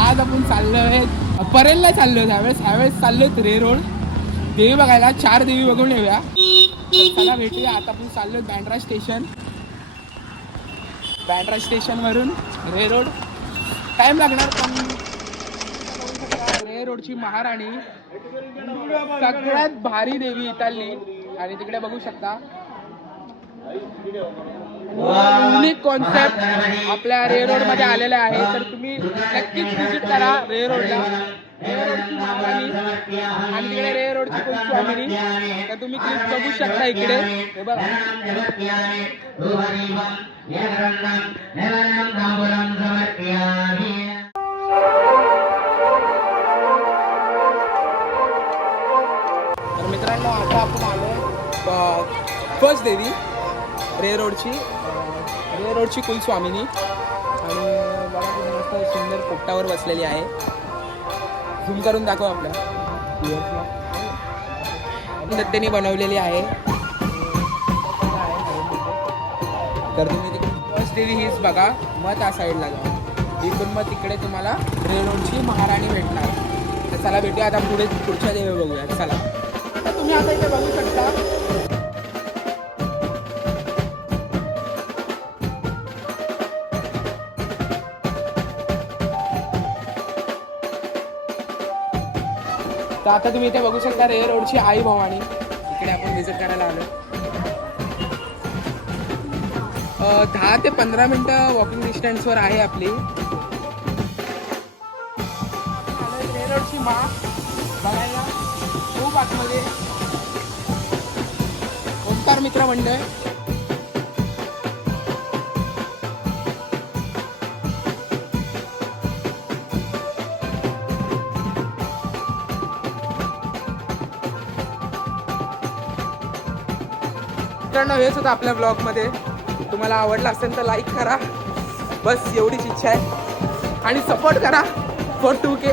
आज आपण चाललोय परेलला चाललोय ह्यावेळेस चाललोय रे रोड देवी बघायला. 4 देवी बघून येऊया. चला भेटूया. आता आपण चाललोय बँड्रा स्टेशनवरून रे रोड. टाइम लागणार पण रे रोडची महाराणी सगळ्यात भारी देवी इथली आणि तिकडे बघू शकता युनिक कॉन्सेप्ट आपल्या रे रोड मध्ये आलेला आहे. तर तुम्ही नक्कीच व्हिजिट करा रे रोडला. रे रोडची महाराणी आणि तिकडे रे रोडची कुलस्वामिनी. तर तुम्ही क्लिप बघू शकता इकडे. हे बघा तर मित्रांनो आता आपण आलो फर्स्ट देवी रे रोडची कुलस्वामिनी. आणि बघा तुम्ही मस्त सुंदर पोपटावर बसलेली आहे. झूम करून दाखव आपल्या दत्तेने बनवलेली आहे. तर तुम्ही फर्स्ट देवी हीच बघा. मग त्या साईडला जा. इथून मग तिकडे तुम्हाला रे रोडची महाराणी भेटणार. तर चला भेटूया आता पुढच्या देवी बघूया. चला आता तुम्ही आता इथे बघू शकता तर आता तुम्ही इथे बघू शकता रे रोडची आई भवानी. इकडे आपण व्हिजिट करायला आलो. 10 ते 15 मिनिटं वॉकिंग डिस्टन्सवर आहे आपली रे रोडची मा बघायला. खूप आतमध्ये ओंकार मित्र मंडळ. मित्रांनो हेच होतं आपल्या ब्लॉगमध्ये. तुम्हाला आवडला असेल तर लाईक करा. बस एवढीच इच्छा आहे. आणि सपोर्ट करा for 2K.